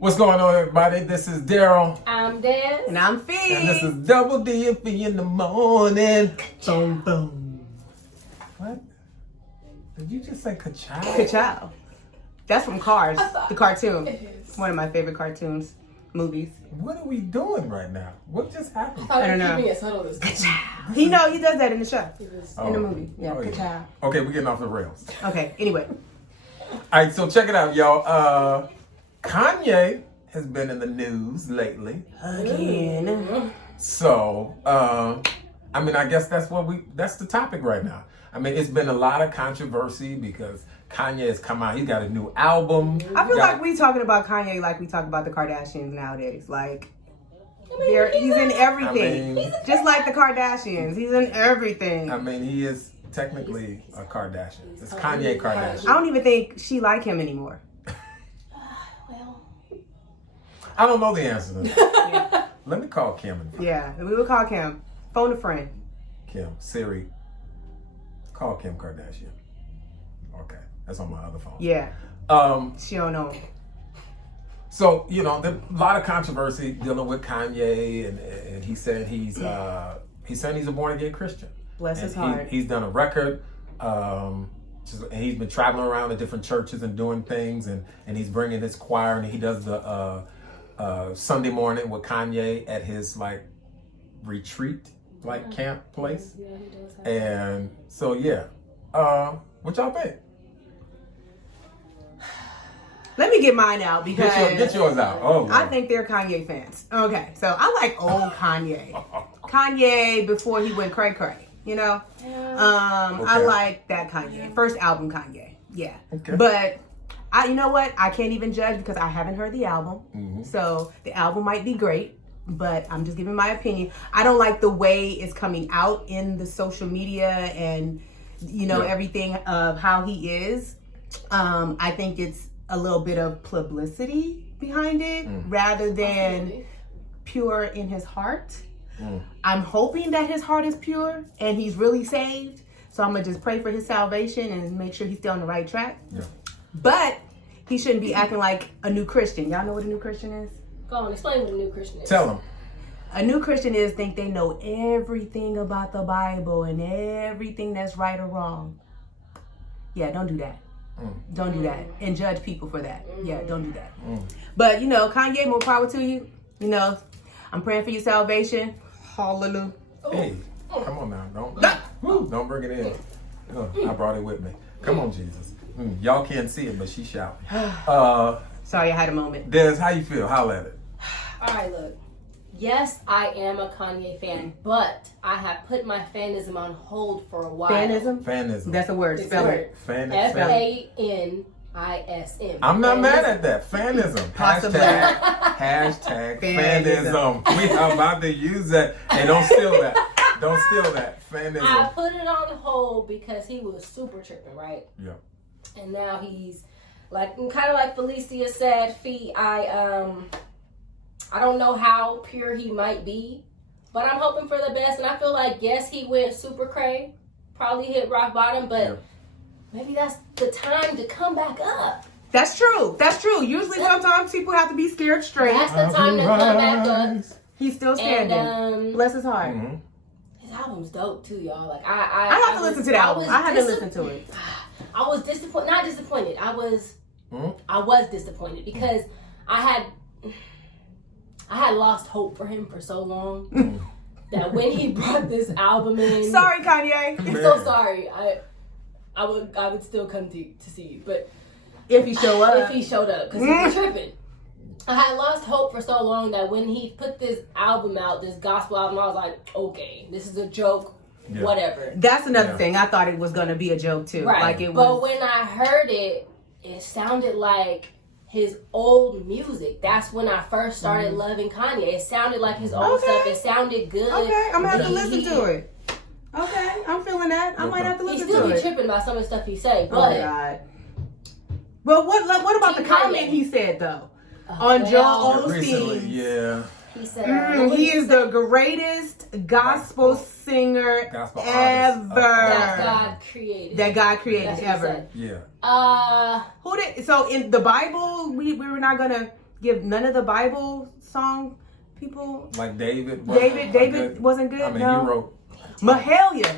What's going on, everybody? This is Daryl. I'm Des. And I'm Fee. And this is WWJD in the morning. Boom, boom. What? Did you just say ka-chow? Ka-chow. That's from Cars, the cartoon. One of my favorite cartoons, movies. What are we doing right now? What just happened? I don't know. He does that in the show. In the movie. Yeah, ka-chow. Okay, we're getting off the rails. Okay, anyway. All right, so check it out, y'all. Kanye has been in the news lately. Again. So, I mean, I guess that's the topic right now. I mean, it's been a lot of controversy because Kanye has come out. He got a new album. I feel like we talking about Kanye like we talk about the Kardashians nowadays. Like, he's in everything. I mean, just like the Kardashians. He's in everything. I mean, he is technically a Kardashian. It's Kanye Kardashian. I don't even think she like him anymore. I don't know the answer to that. Yeah. Let me call Kim. Yeah, we will call Kim. Phone a friend. Kim, Siri, call Kim Kardashian. Okay, that's on my other phone. Yeah. She don't know. So, you know, there's a lot of controversy dealing with Kanye, and he said he's a born again Christian. Bless his heart. He's done a record. And he's been traveling around to different churches and doing things, and he's bringing his choir, and he does the Sunday morning with Kanye at his like retreat, like camp place. Yeah, he does. And so what y'all think? Let me get mine out because get yours out. Oh, I think they're Kanye fans. Okay, so I like old Kanye. Kanye before he went cray cray. You know, I like that Kanye first album. Kanye, yeah. Okay. But you know what? I can't even judge because I haven't heard the album. Mm-hmm. So the album might be great, but I'm just giving my opinion. I don't like the way it's coming out in the social media and everything of how he is. I think it's a little bit of publicity behind it rather than pure in his heart. I'm hoping that his heart is pure and he's really saved. So I'm going to just pray for his salvation and make sure he's still on the right track. Yeah. But he shouldn't be acting like a new Christian. Y'all know what a new Christian is? Go on, explain what a new Christian is. Tell them. A new Christian is think they know everything about the Bible and everything that's right or wrong. Yeah, don't do that. Don't do that. And judge people for that. Yeah, don't do that. But, Kanye, more power to you. I'm praying for your salvation. Hallelujah. Hey, come on now. Don't bring it in. I brought it with me. Come on, Jesus. Y'all can't see it, but she shouting. Sorry, I had a moment. Des, how you feel? Holla at it. All right, look. Yes, I am a Kanye fan, but I have put my fanism on hold for a while. Fanism? That's a word. Spell it. Fanism. I'm not mad at that. Fanism. Hashtag fanism. We are about to use that. Hey, don't steal that. Don't steal that. Fanism. I put it on hold because he was super tripping, right? Yeah. And now he's like, kind of like Felicia said, Fee, I don't know how pure he might be, but I'm hoping for the best. And I feel like, yes, he went super cray, probably hit rock bottom, but maybe that's the time to come back up. That's true. Usually, sometimes people have to be scared straight. That's the time to come back up. He's still standing. And, bless his heart. Mm-hmm. His album's dope too, y'all. Like I have to listen to the album. I haven't listened to it. I was disappointed. Not disappointed. I was disappointed because I had lost hope for him for so long that when he brought this album in. Sorry, Kanye. I'm so sorry. I would still come to see you, but if he showed up, because he was tripping. I had lost hope for so long that when he put this album out, this gospel album, I was like, okay, this is a joke. Yeah. Whatever. That's another thing. I thought it was gonna be a joke too. Right. Like it was. But when I heard it, it sounded like his old music. That's when I first started loving Kanye. It sounded like his old stuff. It sounded good. Okay, I'm gonna have to listen to it. Okay, I'm feeling that. I might have to listen to it. He still be tripping about some of the stuff he say, but. Oh God. Well, what about the comment he said though on Joel Osteen? Yeah. He said, he is the greatest gospel singer ever. That God created ever. Yeah. Who did? So in the Bible, we were not gonna give none of the Bible song people. Like David. David wasn't good. I mean, no. he wrote. Mahalia.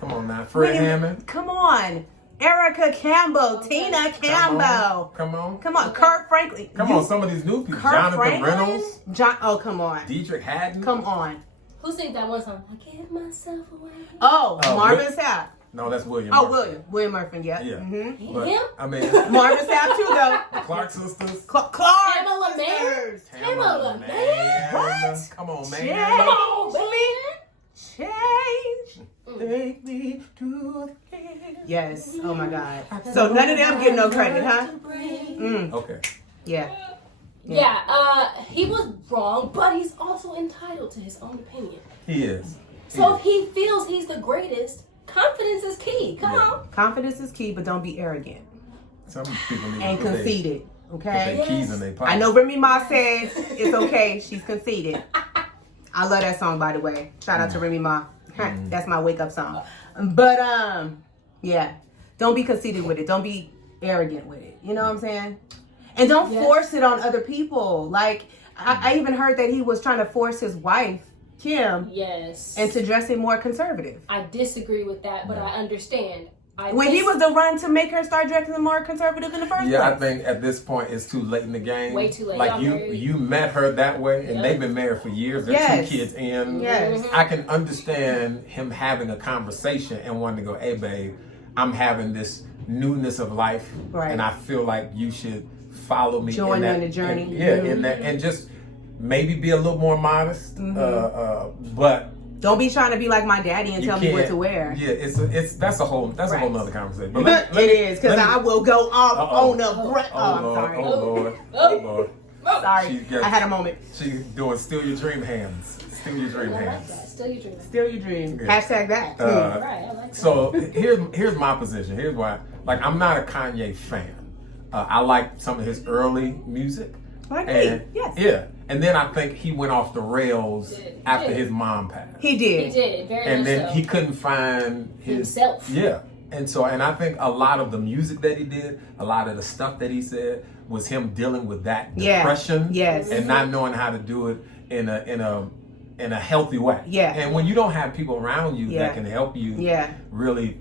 Come on now, Fred Hammond. Come on. Erica Campbell, Tina Campbell. Come on. Kurt Franklin. Come on, some of these new people. Kurt Jonathan Franklin? Reynolds. Oh, come on. Dietrich Haddon. Come on. Who sings that one song? I give myself away. Oh, Marvin Sapp. No, that's William. Oh, Murphy. William Murphy. Yeah. Yeah. Mm-hmm. But, Him? I mean, Marvin Sapp too, though. the Clark sisters. Clark. Pamela Mann? sisters. Pamela Mann? What? Come on, man. Change Come on, me. Change. Take me to the end. Yes. Oh my God. So none of them get no credit, huh? Okay. Yeah. Yeah, he was wrong, but he's also entitled to his own opinion. He is. So if he feels he's the greatest, confidence is key. Come on. Confidence is key, but don't be arrogant Some people need and to put conceited. their Okay. keys in their pocket. I know Remy Ma says it's okay. She's conceited. I love that song, by the way. Shout out to Remy Ma. That's my wake up song. But yeah, don't be conceited with it. Don't be arrogant with it. You know what I'm saying? And don't force it on other people. Like I even heard that he was trying to force his wife, Kim, into dressing more conservative. I disagree with that, but I understand. When he was the one to make her start dressing more conservative in the first place. Yeah, I think at this point it's too late in the game. Way too late. Like you met her that way, and they've been married for years. They're 2 kids in. Yes. I can understand him having a conversation and wanting to go, "Hey, babe, I'm having this newness of life, and I feel like you should follow me. Join in me in the journey. In that, and just maybe be a little more modest. But don't be trying to be like my daddy and tell me what to wear. Yeah, that's a whole nother conversation. But it is, because I will go off on the breath. I'm sorry. Oh Lord. Sorry, I had a moment. She's doing steal your dream hands. Steal your dream hands. Steal your dream. Steal your dream. Yeah. Hashtag that. Right, I like that. So here's my position. Here's why. Like, I'm not a Kanye fan. I like some of his early music. Like me, yes. Yeah. And then I think he went off the rails after his mom passed. He did. Very and much then so. he couldn't find himself. Yeah. And I think a lot of the music that he did, a lot of the stuff that he said was him dealing with that depression. Yes. And not knowing how to do it in a healthy way. Yeah. And when you don't have people around you that can help you really,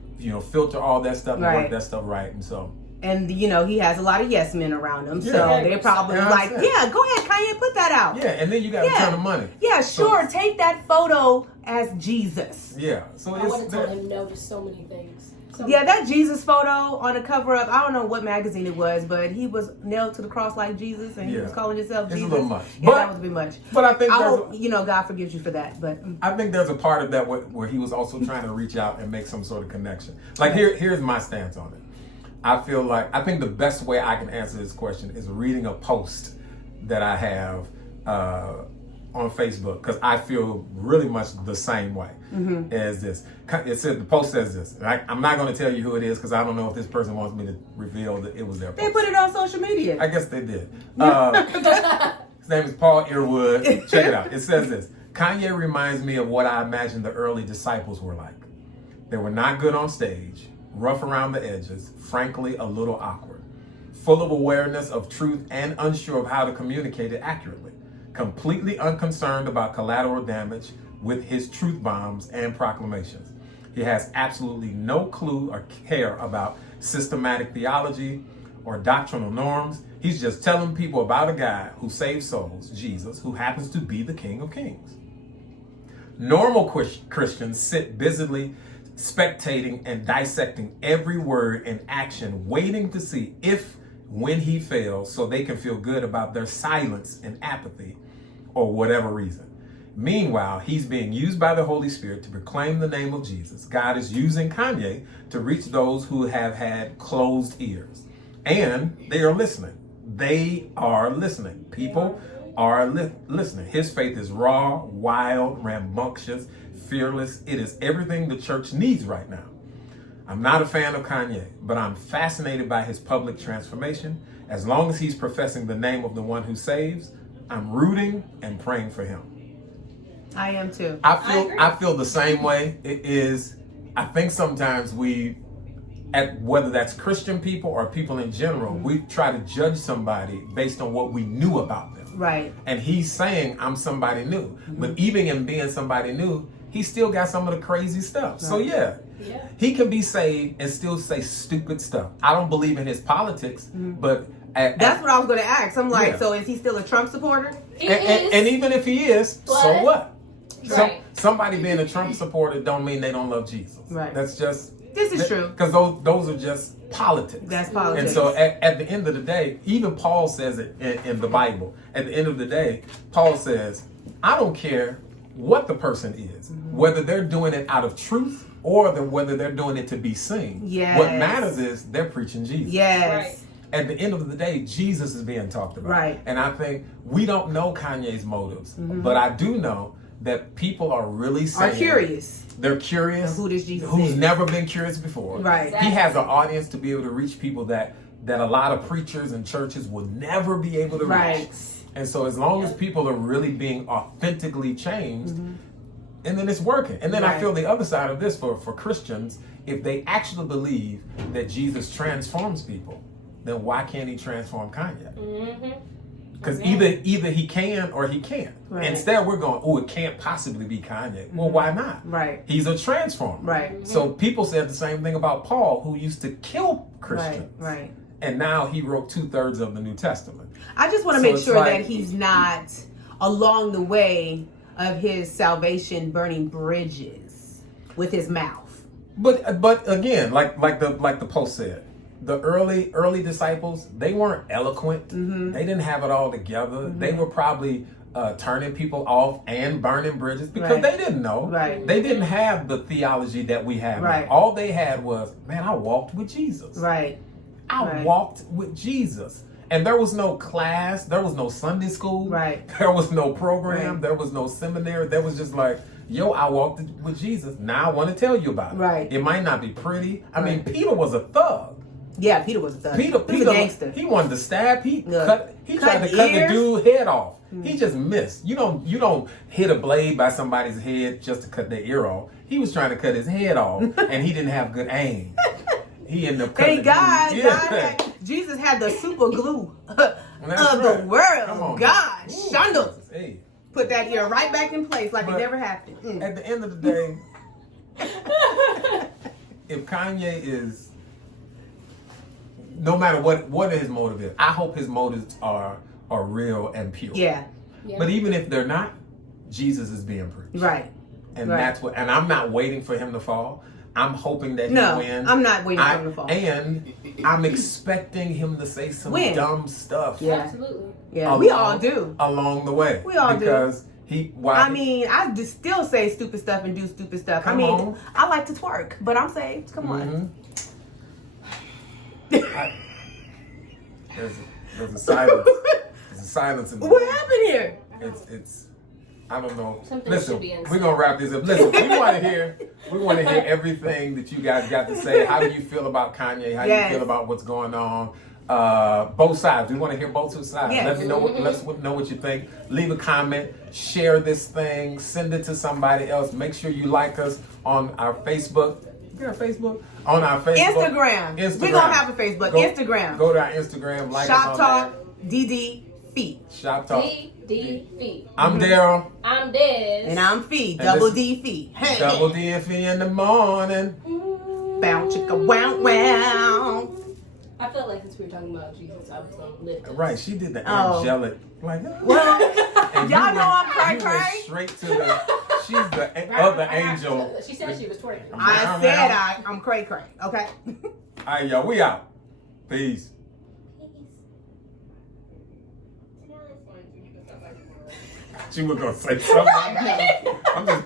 filter all that stuff and work that stuff right. And so. And, he has a lot of yes men around him. So they're probably like, go ahead, Kanye, put that out. Yeah, and then you got a ton of money. Yeah, sure. Take that photo as Jesus. Yeah. So I would have told him no to so many things. That Jesus photo on the cover of, I don't know what magazine it was, but he was nailed to the cross like Jesus, and he was calling himself Jesus. It's a little much. Yeah, that was a bit much. But I think God forgives you for that. But I think there's a part of that where he was also trying to reach out and make some sort of connection. Like here's my stance on it. I think the best way I can answer this question is reading a post that I have on Facebook, because I feel really much the same way as this. The post says this. I'm not going to tell you who it is, because I don't know if this person wants me to reveal that it was their post. They put it on social media. I guess they did. His name is Paul Earwood. Check it out. It says this. Kanye reminds me of what I imagined the early disciples were like. They were not good on stage, rough around the edges, frankly a little awkward, full of awareness of truth and unsure of how to communicate it accurately, completely unconcerned about collateral damage with his truth bombs and proclamations. He has absolutely no clue or care about systematic theology or doctrinal norms. He's just telling people about a guy who saves souls, Jesus, who happens to be the King of Kings. Normal Christians sit busily spectating and dissecting every word and action, waiting to see when he fails, so they can feel good about their silence and apathy or whatever reason. Meanwhile, he's being used by the Holy Spirit to proclaim the name of Jesus. God is using Kanye to reach those who have had closed ears. And they are listening. They are listening. People are listening. His faith is raw, wild, rambunctious, fearless. It is everything the church needs right now. I'm not a fan of Kanye, but I'm fascinated by his public transformation. As long as he's professing the name of the one who saves, I'm rooting and praying for him. I am too. I feel the same way. I think sometimes at whether that's Christian people or people in general, we try to judge somebody based on what we knew about them. Right. And he's saying, I'm somebody new. But even in being somebody new, he still got some of the crazy stuff. Right. So yeah, he can be saved and still say stupid stuff. I don't believe in his politics, but that's what I was going to ask. I'm like, so is he still a Trump supporter? And even if he is, so what? Right. Somebody being a Trump supporter don't mean they don't love Jesus. Right. That's just... This is true. Because those are just politics. That's politics. And so at the end of the day, even Paul says it in the Bible. At the end of the day, Paul says, I don't care what the person is, whether they're doing it out of truth or whether they're doing it to be seen. Yes. What matters is they're preaching Jesus. Yes. Right. At the end of the day, Jesus is being talked about. Right. And I think we don't know Kanye's motives, but I do know that people are really saying... Are curious. They're curious. Who this Jesus who's is. never been curious before. Right. He has an audience to be able to reach people that a lot of preachers and churches will never be able to reach. And so as long as people are really being authentically changed, and then it's working. And then I feel the other side of this for Christians, if they actually believe that Jesus transforms people, then why can't he transform Kanye? Because either he can or he can't. Right. Instead, we're going, oh, it can't possibly be Kanye. Well, why not? Right. He's a transformer. Right. So people said the same thing about Paul, who used to kill Christians. Right. And now he wrote 2/3 of the New Testament. I just want to make sure that he's not along the way of his salvation burning bridges with his mouth. But again, like the post said, the early disciples, they weren't eloquent. They didn't have it all together. They were probably turning people off and burning bridges because they didn't know. Right. They didn't have the theology that we have. Right. Now. All they had was, man, I walked with Jesus. Right. I walked with Jesus. And there was no class. There was no Sunday school. Right. There was no program. Right. There was no seminary. There was just like, yo, I walked with Jesus. Now I want to tell you about it. Right. It might not be pretty. I mean, Peter was a thug. Yeah, Peter was a thug. Peter was a gangster. He wanted to stab. He Cut tried to cut the dude head off. He just missed. You don't hit a blade by somebody's head just to cut their ear off. He was trying to cut his head off, and he didn't have good aim. He ended up cutting. Thank God, Yeah. Jesus had the super glue of right. the world. Come on, God, Shundle. Hey. Put that ear right back in place like it never happened. At the end of the day, if Kanye is, no matter what his motive is, I hope his motives are real and pure. Yeah. But even if they're not, Jesus is being preached. Right. And that's what. And I'm not waiting for him to fall. I'm hoping that he wins. I'm not waiting for him to fall. And I'm expecting him to say some dumb stuff. Yeah. Absolutely. Yeah. We all do. Along the way. We all do. Because I just still say stupid stuff and do stupid stuff. Come on. I like to twerk, but I'm saved. Come on. There's a silence. There's a silence in the What happened here? It's I don't know. Something Listen, should be we're gonna wrap this up. Listen, we want to hear everything that you guys got to say. How do you feel about Kanye? How do you feel about what's going on? Both sides. We want to hear both sides. Yes. Let me know. Let us know what you think. Leave a comment. Share this thing. Send it to somebody else. Make sure you like us on our Facebook. You're on Facebook. On our Facebook. Instagram. We're gonna have a Facebook. Instagram. Go to our Instagram. Like Shop us on Talk that. DD&Fee. Shop Talk DD&Fee. I'm Daryl. I'm Des. And I'm Fee. And DoubleD&Fee. Hey. DoubleD&Fee in the morning. Bow chicka wow wow. I felt like since we were talking about Jesus, I was going to lift it. Right, she did the angelic. Like, well, y'all know I'm cray you cray. went straight to the. She's the other angel. She said she was twerking. I said I'm cray cray. Okay. All right, y'all. We out. Peace. She was gonna say something. I'm just